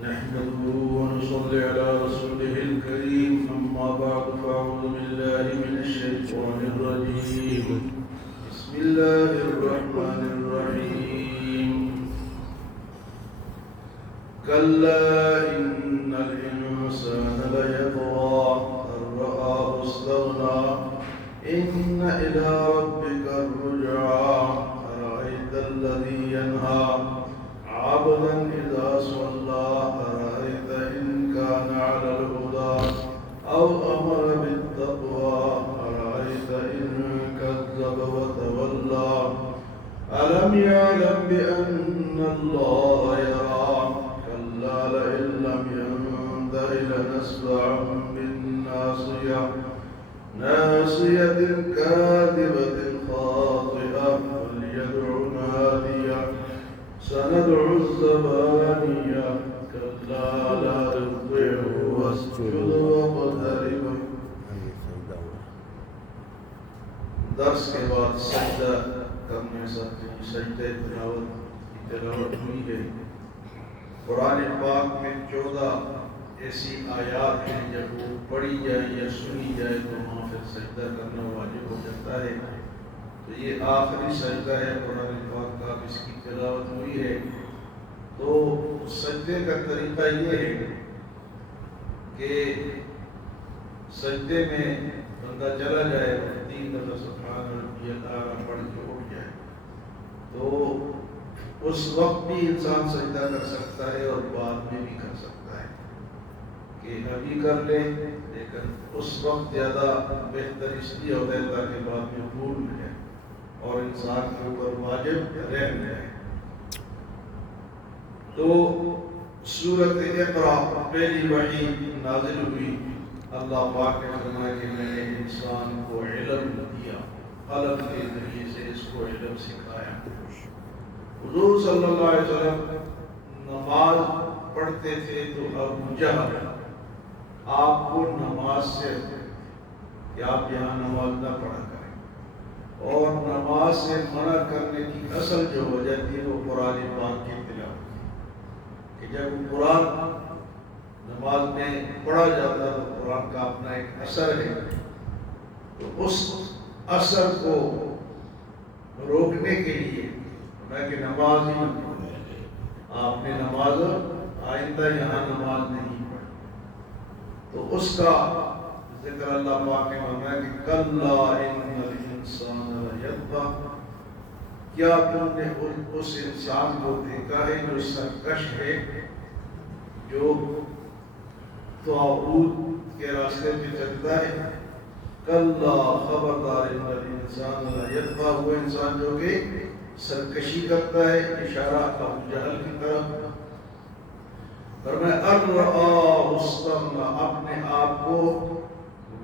نحمده ونصلي على رسوله الكريم أما بعد فأعوذ بالله من الشيطان الرجيم بسم الله الرحمن الرحيم كلا إن الإنسان ليطغى أن رآه استغنى إن إلى ربك الرجعى أرأيت الذي ينهى عبدا إذا صلى أرأيت إن كان على الهدى أو أمر بالتقوى أرأيت إن كذب وتولى ألم يعلم بأن الله يرى كلا لئن لم ينته لنسفعا بالناصية ناصية كاذبة خاطئة فليدع ناديه سندعو الزبانية كلا لا تطعه واسجد واقترب. درس کے بعد سجدہ کرنے سجدہ تلاوت ہوئی ہے. قرآن پاک میں 14 ایسی آیات ہیں جب وہ پڑھی جائے یا سنی جائے تو وہاں پھر سجدہ کرنا واجب ہو جاتا ہے. تو یہ آخری سجدہ ہے قرآن پاک کا، اس کی تلاوت ہوئی ہے. تو سجدے کا طریقہ یہ ہے کہ سجدے میں بندہ چلا جائے 3 دفعہ سبحان ربی الاعلیٰ پڑھ کے اٹھ جائے تو اس وقت بھی انسان سجدہ کر سکتا ہے اور بعد میں بھی کر سکتا ہے کہ ابھی کر لے، لیکن اس وقت زیادہ بہتر اس لیے ہوتا ہے تاکہ بعد میں بھول نہ جائے اور انسان کے اوپر واجب رہ جائے. تو سورۃ اقرا پہلی وحی نازل ہوئی. اللہ پاک نے فرمایا کہ میں نے انسان کو علم دیا، قلم کے ذریعے سے اس کو علم سکھایا. حضور صلی اللہ علیہ وسلم نماز پڑھتے تھے تو ابو جہل آپ کو نماز سے کہ آپ یہاں نماز نہ پڑھا کریں، اور نماز سے منع کرنے کی اصل جو وجہ تھی وہ قرآن پاک کی تلاوت کہ جب قرآن نماز میں پڑھا جاتا تو قرآن کا اپنا ایک اثر ہے، تو اس اثر کو روکنے کے لیے کہ نماز ہی آپ نے نماز آئندہ یہاں نماز نہیں پڑھی، تو اس کا ذکر اللہ پاک نے فرمایا کہ کلا ان الانسان لیطغی. کیا تم نے اس انسان کو دیکھا ہے جو سرکش ہے، جو طاغوت کے راستے پہ چلتا ہے؟ کلا خبردار ان الانسان لیطغی، وہ انسان جو کہ سرکشی کرتا ہے، اشارہ ابو جہل کی طرف. فرمایا ان رآہ استغنی، اپنے آپ کو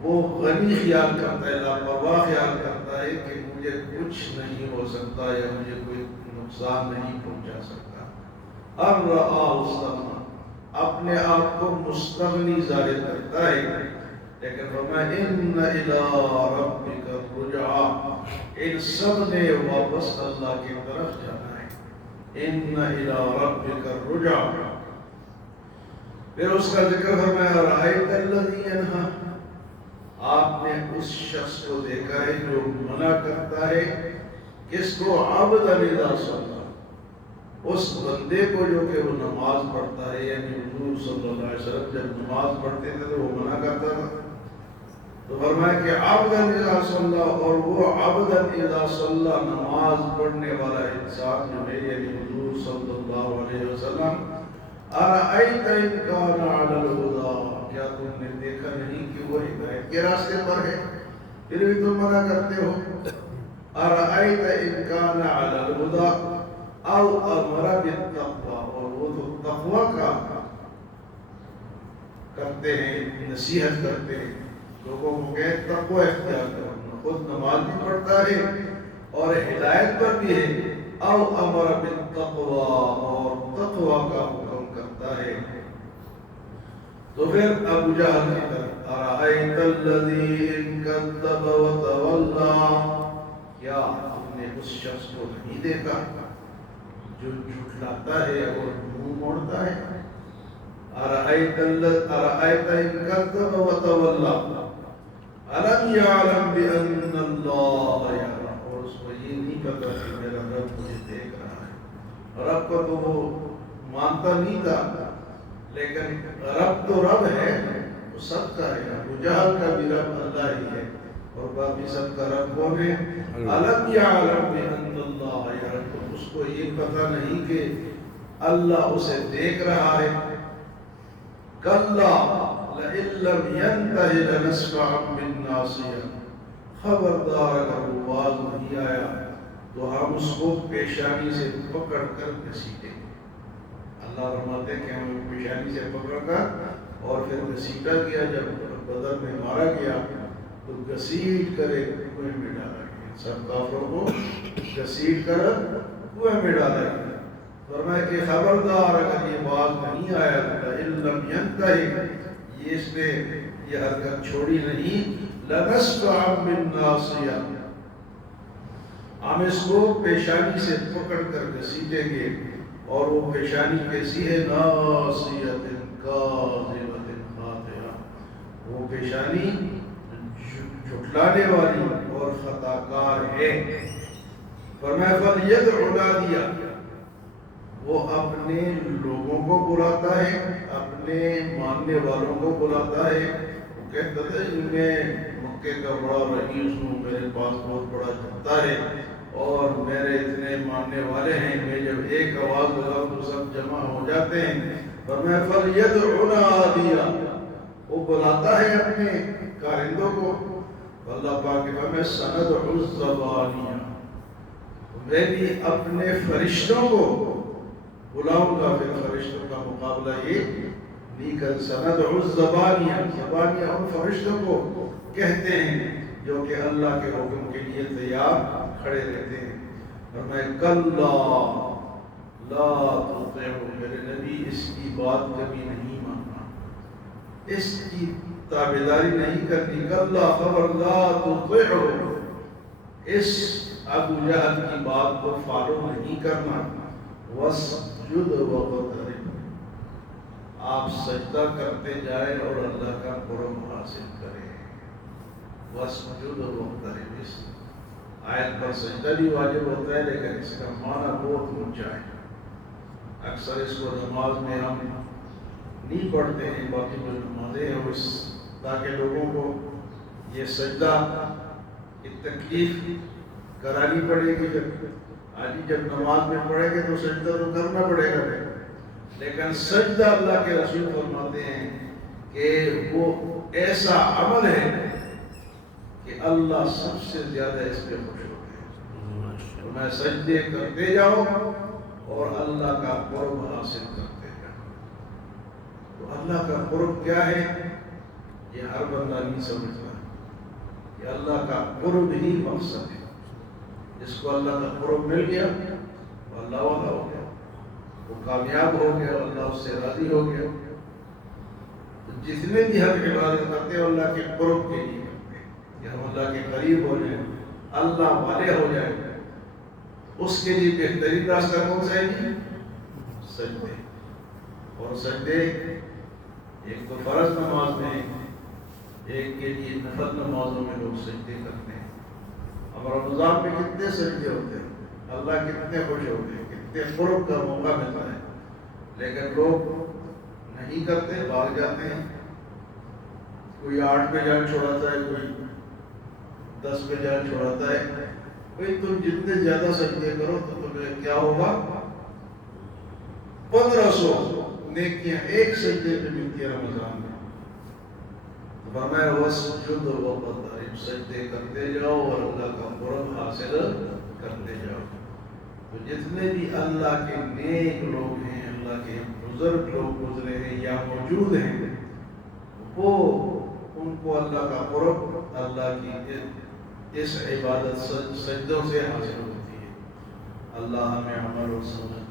وہ غنی خیال کرتا ہے، لاپرواہ خیال کرتا ہے کہ مجھے کچھ نہیں ہو سکتا یا مجھے کوئی نقصان نہیں پہنچا سکتا. ان رآہ استغنی، اپنے آپ کو مستغنی ظاہر کرتا ہے. لیکن فرمایا ان الی ربک الرجعی، ان سب نے واپس اللہ کی طرف جانا ہے. ان الی ربک الرجعی. پھر اس کا ذکر فرمایا رأیت الذی ینہی، آپ نے اس شخص کو دیکھا ہے جو منع کرتا ہے. کس کو؟ عبدا اذا صلی، اس بندے کو جو کہ وہ نماز پڑھتا ہے. یعنی حضور صلی اللہ علیہ وسلم جب نماز پڑھتے تھے تو وہ منع کرتا تھا، تو فرمایا کہ عبدا اذا صلی، اور وہ عبدا اذا صلی نماز پڑھنے والا انسان جو ہے یعنی حضور صلی اللہ علیہ وسلم. ارأیت ان کان علی الہدی، کیا تم نے دیکھا نہیں کہ وہ ہدایت کے راستے پر ہے، پھر بھی تم منع کرتے ہو. ارأیت ان کان علی الہدی او امر بالتقوی، اور وہ تو تقوی کا کرتے ہیں، نصیحت کرتے ہیں لوگوں کو کہ تقوی اختیار کرو. خود نماز بھی پڑھتا ہے اور ہدایت پر بھی ہے. او امر بالتقوی، اور تقوی کا حکم کرتا ہے. تو پھر ابو جہل کی طرف ارأیت الذی کذب وتولی، کیا تم نے اس شخص کو نہیں دیکھا جو جھٹلاتا ہے اور منہ موڑتا ہے؟ ارأیت ان کذب وتولی الم یعلم بان اللہ یعلم، اور اس کو یہ نہیں پتا کہ میرا رب مجھے دیکھ رہا ہے۔ رب کو تو وہ مانتا نہیں تھا، لیکن رب تو رب ہے، وہ سب کا ہے۔ ابو جہل کا بھی رب اللہ ہی ہے، اور باقی سب کا رب کون ہے؟ الم یعلم بان اللہ یعلم، تو اس کو یہ پتا نہیں کہ اللہ اسے دیکھ رہا ہے۔ کلا لئن لم ينتہ لنسفعا بالناصیہ، خبردار اگر وہ باز نہیں آیا تو ہم اس کو پیشانی سے پکڑ کر گھسیٹیں گے۔ اللہ فرماتے ہیں کہ ہم پیشانی سے پکڑ کر اور پھر گھسیٹا گیا، جب بدر میں مارا گیا تو گھسیٹ کر ایک کنویں میں ڈالا گیا، سب کافروں کو گھسیٹ کر کنویں میں ڈالا گیا۔ فرمایا کہ خبردار اگر یہ باز نہیں آیا لئن لم ينتہ، یہ اس نے یہ حرکت چھوڑی نہیں، لنسفعا بالناصیہ، ہم اس کو پیشانی سے پکڑ کر گھسیٹیں گے۔ اور وہ پیشانی کیسی ہے؟ ناصیۃ کاذبۃ خاطئہ، وہ پیشانی جھٹلانے والی اور خطا کار ہے۔ فرمایا فلیدع نادیہ، وہ اپنے لوگوں کو بلاتا ہے، اپنے ماننے والوں کو بلاتا ہے۔ وہ کہتا تھا میں مکے کا بڑا رئیس ہوں، میرے پاس بہت بڑا جھنڈا ہے اور میرے اتنے ماننے والے ہیں، میں جب ایک آواز لگاؤں تو سب جمع ہو جاتے ہیں۔ فرمایا فلیدع نادیہ، وہ بلاتا ہے اپنے کارندوں کو۔ اللہ پاک میں سندع الزبانیہ، میں بھی اپنے فرشتوں کو بلاؤں گا، پھر فرشتوں کا مقابلہ یہ نہیں کر۔ سندع الزبانیہ، زبانیہ ان فرشتوں کو کہتے ہیں جو کہ اللہ کے حکم کے لیے تیار کھڑے رہتے ہیں۔ اور میں کلا لا تطیعوا، میرے نبی اس کی بات کبھی نہیں ماننا، اس کی تابعداری نہیں کرنی۔ کلا خبر لا تطیعوا، اس ابو جہل کی بات کو فالو نہیں کرنا۔ واسجد واقترب، آپ سجدہ کرتے جائیں اور اللہ کا قرب حاصل کریں۔ واسجد واقترب، اس آیت پر سجدہ بھی واجب ہوتا ہے، لیکن اس کا معنی بہت اونچا ہے۔ اکثر اس کو نماز میں ہم نہیں پڑھتے ہیں، باقی جو نمازیں ہیں اس تاکہ لوگوں کو یہ سجدہ کی تکلیف کرانی پڑے گی، جب نماز میں پڑھیں گے تو سجدہ تو کرنا پڑے گا، لیکن سجدہ اللہ کے رسول فرماتے ہیں کہ وہ ایسا عمل ہے کہ اللہ سب سے زیادہ اس پہ خوش ہوتے ہیں۔ تو میں سجدے کرتے جاؤ اور اللہ کا قرب حاصل کرتے جاؤ۔ تو اللہ کا قرب کیا ہے یہ ہر بندہ نہیں سمجھتا، کہ اللہ کا قرب ہی مقصد ہے۔ جس کو اللہ کا قرب مل گیا وہ اللہ والا ہو گیا، وہ کامیاب ہو گیا، اللہ اس سے راضی ہو گیا۔ تو جتنے بھی ہم عبادت کرتے ہیں اللہ کے قرب کے لیے کرتے ہیں کہ ہم اللہ کے قریب ہو جائیں، اللہ والے ہو جائیں۔ اس کے لیے بہترین راستہ کون سا ہے جی؟ سجدے۔ اور سجدے ایک تو فرض نماز میں، ایک کے لیے نفل نمازوں میں لوگ سجدے کرتے ہیں۔ اب رمضان میں کتنے سجدے ہوتے ہیں، اللہ کتنے خوش ہوتے ہیں، کتنے قرب کا موقع ملتا ہے، لیکن لوگ نہیں کرتے، بھاگ جاتے ہیں۔ کوئی 8 پہ جان چھوڑاتا ہے، کوئی 10 پہ جان چھوڑاتا ہے۔ بھئی تم جتنے زیادہ سجدے کرو تو تمہیں کیا ہوگا؟ 1500 نیکیاں ایک سجدے پہ ملتی ہے رمضان میں۔ تو فرمایا واسجد واقترب، سجدے کرتے جاؤ اور اللہ کا قرب حاصل کرتے جاؤ۔ تو جتنے بھی اللہ کے نیک لوگ ہیں، اللہ کے بزرگ لوگ گزرے ہیں یا موجود ہیں، وہ ان کو اللہ کا قرب اللہ کی اس عبادت سجدوں سے حاصل ہوتی ہے۔ اللہ ہمیں عمل اور سمجھ